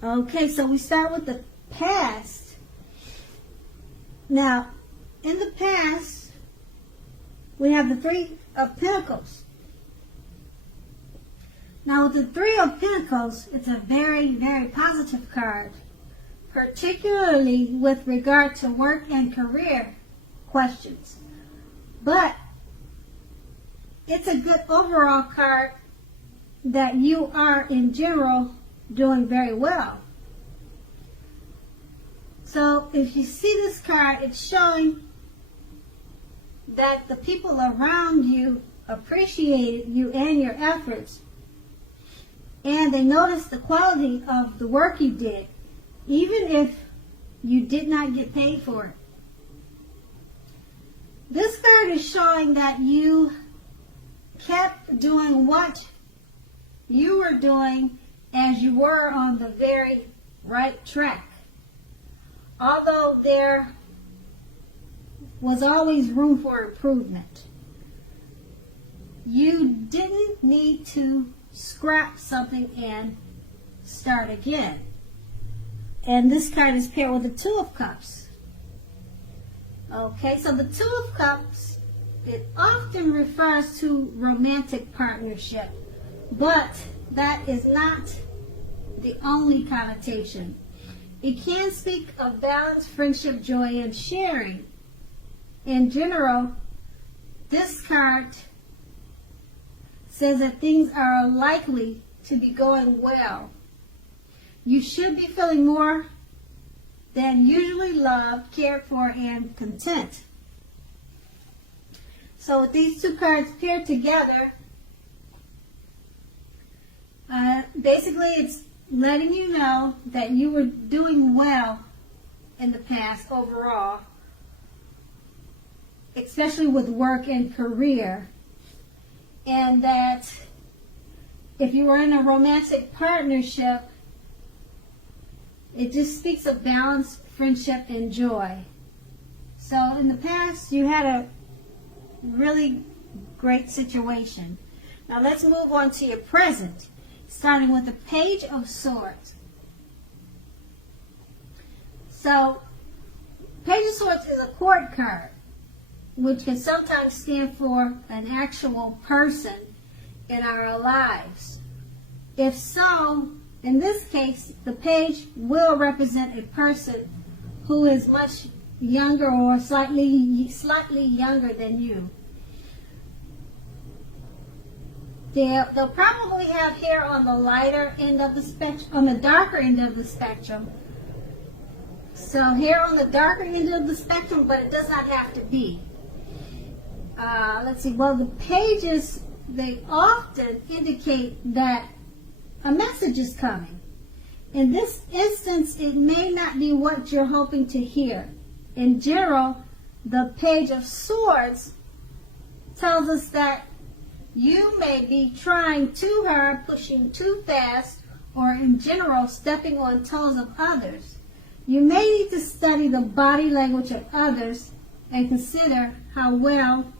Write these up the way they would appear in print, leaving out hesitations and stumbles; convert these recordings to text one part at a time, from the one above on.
Okay, so we start with the past. Now, in the past, we have the Three of Pentacles. Now, with the Three of Pentacles, it's a very, very positive card, particularly with regard to work and career questions. But it's a good overall card that you are, in general, doing very well. So if you see this card, it's showing that the people around you appreciated you and your efforts, and they noticed the quality of the work you did, even if you did not get paid for it. This card is showing that you kept doing what you were doing as you were on the very right track. Although there was always room for improvement, you didn't need to scrap something and start again. And this card is paired with the Two of Cups. Okay, so the Two of Cups, it often refers to romantic partnership, but that is not the only connotation. It can speak of balance, friendship, joy, and sharing. In general, this card says that things are likely to be going well. You should be feeling more than usually loved, cared for, and content. So with these two cards paired together, basically it's letting you know that you were doing well in the past overall, especially with work and career, and that if you were in a romantic partnership, it just speaks of balance, friendship, and joy. So in the past, you had a really great situation. Now let's move on to your present, starting with the Page of Swords. So, Page of Swords is a court card, which can sometimes stand for an actual person in our lives. If so, in this case, the page will represent a person who is much younger or slightly younger than you. They'll probably have hair on the lighter end of the spectrum, on the darker end of the spectrum. So hair on the darker end of the spectrum, but it does not have to be. Let's see. Well, the pages, they often indicate that a message is coming. In this instance, it may not be what you're hoping to hear. In general, the Page of Swords tells us that you may be trying too hard, pushing too fast, or in general, stepping on toes of others. You may need to study the body language of others and consider how well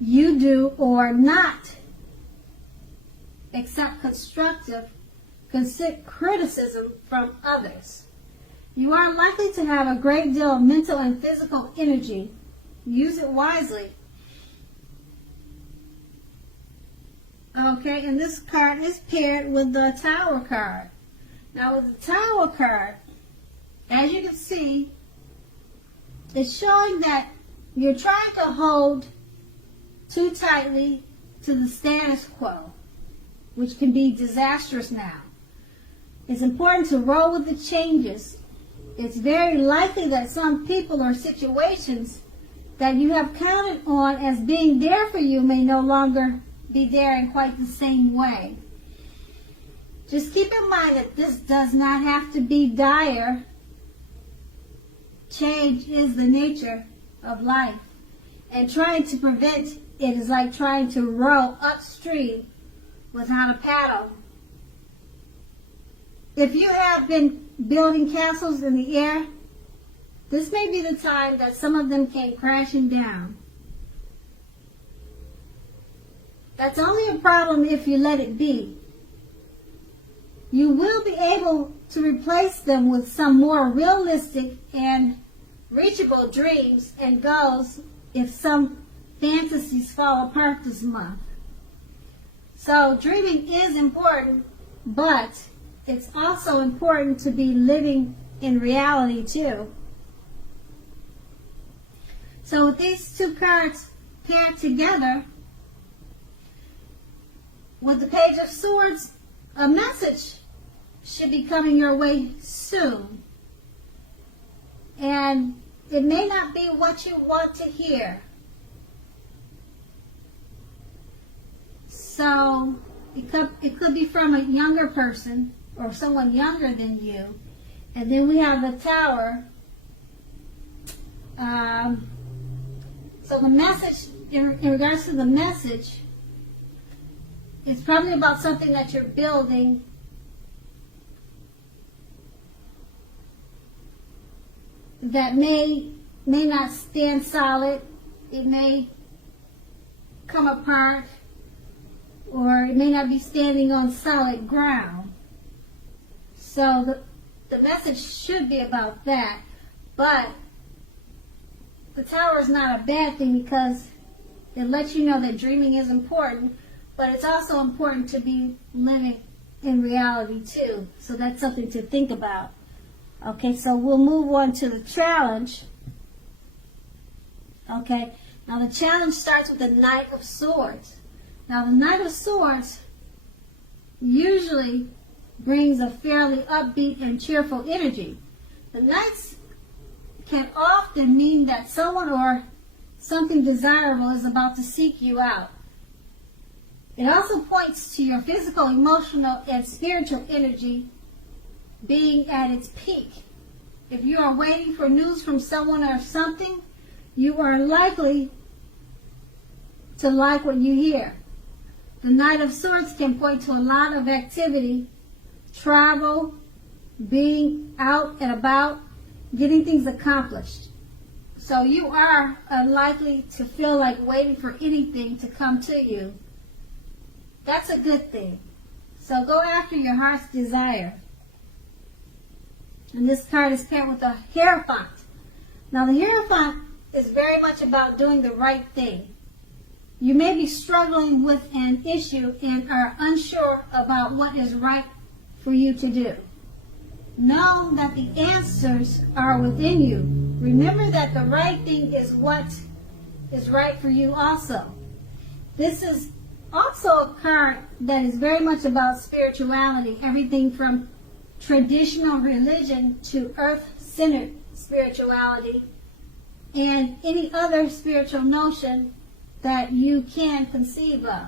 you do or not accept constructive criticism from others. You are likely to have a great deal of mental and physical energy. Use it wisely. Okay, and this card is paired with the Tower card. Now with the Tower card, as you can see, it's showing that you're trying to hold too tightly to the status quo, which can be disastrous now. It's important to roll with the changes. It's very likely that some people or situations that you have counted on as being there for you may no longer be there in quite the same way. Just keep in mind that this does not have to be dire. Change is the nature of life. And trying to prevent it is like trying to row upstream without a paddle. If you have been building castles in the air, this may be the time that some of them came crashing down. That's only a problem if you let it be. you will be able to replace them with some more realistic and reachable dreams and goals if some fantasies fall apart this month. So dreaming is important, but it's also important to be living in reality too. So with these two cards paired together, with the Page of Swords, a message should be coming your way soon. And it may not be what you want to hear. So it could be from a younger person or someone younger than you. And then we have the Tower. So the message, in regards to the message, it's probably about something that you're building that may not stand solid. It may come apart, or it may not be standing on solid ground. So the message should be about that. But the Tower is not a bad thing because it lets you know that dreaming is important, but it's also important to be living in reality too. So that's something to think about. Okay, so we'll move on to the challenge. Okay, now the challenge starts with the Knight of Swords. Now the Knight of Swords usually brings a fairly upbeat and cheerful energy. The Knights can often mean that someone or something desirable is about to seek you out. It also points to your physical, emotional, and spiritual energy being at its peak. If you are waiting for news from someone or something, you are likely to like what you hear. The Knight of Swords can point to a lot of activity, travel, being out and about, getting things accomplished. So you are unlikely to feel like waiting for anything to come to you. That's a good thing. So go after your heart's desire. And this card is paired with the Hierophant. Now the Hierophant is very much about doing the right thing. You may be struggling with an issue and are unsure about what is right for you to do. Know that the answers are within you. Remember that the right thing is what is right for you also. This is also a card that is very much about spirituality, everything from traditional religion to earth-centered spirituality and any other spiritual notion that you can conceive of.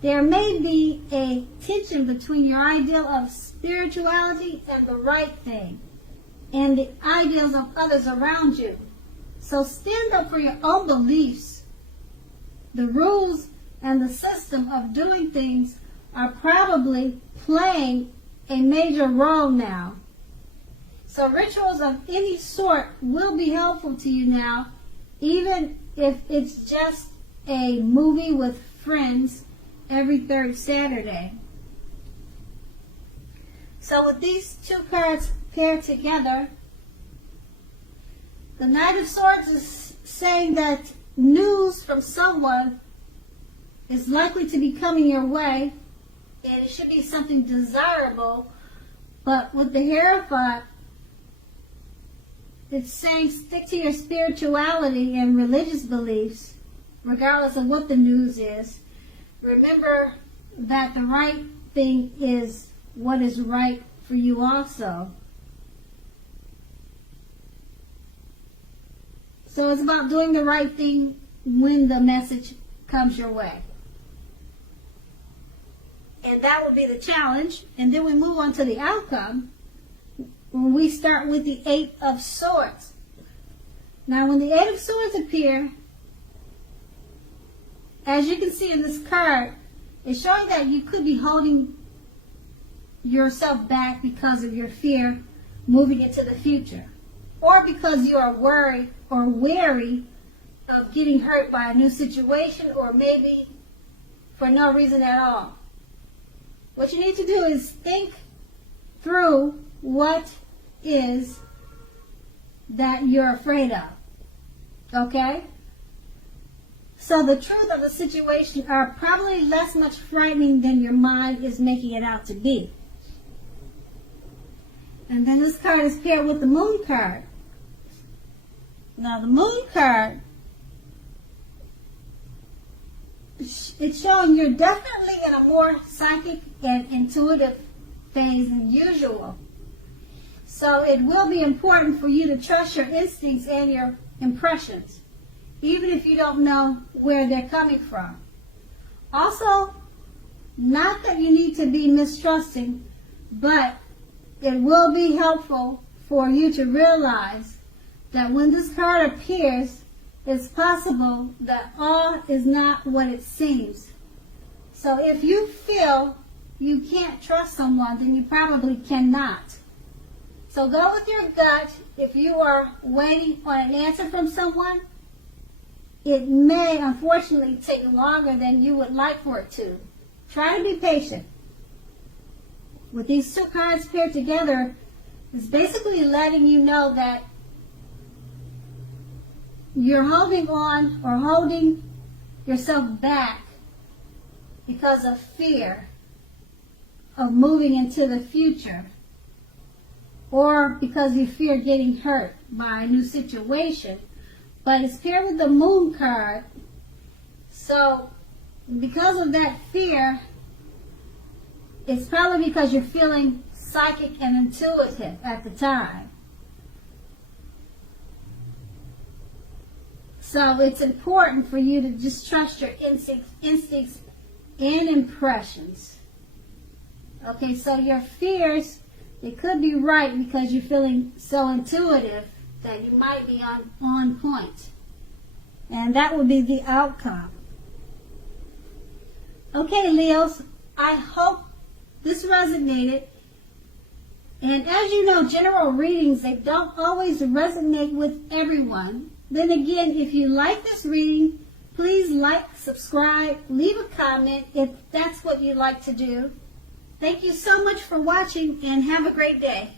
There may be a tension between your ideal of spirituality and the right thing and the ideals of others around you. So stand up for your own beliefs. The rules and the system of doing things are probably playing a major role now. So rituals of any sort will be helpful to you now, even if it's just a movie with friends every third Saturday. So with these two cards paired together, the Knight of Swords is saying that news from someone is likely to be coming your way, and it should be something desirable. But with the Hierophant, it's saying stick to your spirituality and religious beliefs, regardless of what the news is. Remember that the right thing is what is right for you also. So it's about doing the right thing when the message comes your way. And that will be the challenge. And then we move on to the outcome. When we start with the Eight of Swords. Now when the Eight of Swords appear, as you can see in this card, it's showing that you could be holding yourself back because of your fear moving into the future. Or because you are worried or wary of getting hurt by a new situation, or maybe for no reason at all. What you need to do is think through what is that you're afraid of. Okay? So the truth of the situation are probably less much frightening than your mind is making it out to be. And then this card is paired with the moon card. Now the moon card, it's showing you're definitely in a more psychic and intuitive phase than usual. So it will be important for you to trust your instincts and your impressions, even if you don't know where they're coming from. Also, not that you need to be mistrusting, but it will be helpful for you to realize that when this card appears, it's possible that all is not what it seems. So if you feel you can't trust someone, then you probably cannot. So go with your gut. If you are waiting on an answer from someone, it may unfortunately take longer than you would like for it to. Try to be patient. With these two cards paired together, it's basically letting you know that you're holding on or holding yourself back because of fear of moving into the future, or because you fear getting hurt by a new situation. But it's paired with the moon card, so because of that fear, it's probably because you're feeling psychic and intuitive at the time. So it's important for you to just trust your instincts and impressions. Okay, so your fears, they could be right because you're feeling so intuitive that you might be on point. And that would be the outcome. Okay, Leos, I hope this resonated. And as you know, general readings, they don't always resonate with everyone. Then again, if you like this reading, please like, subscribe, leave a comment if that's what you'd like to do. Thank you so much for watching, and have a great day.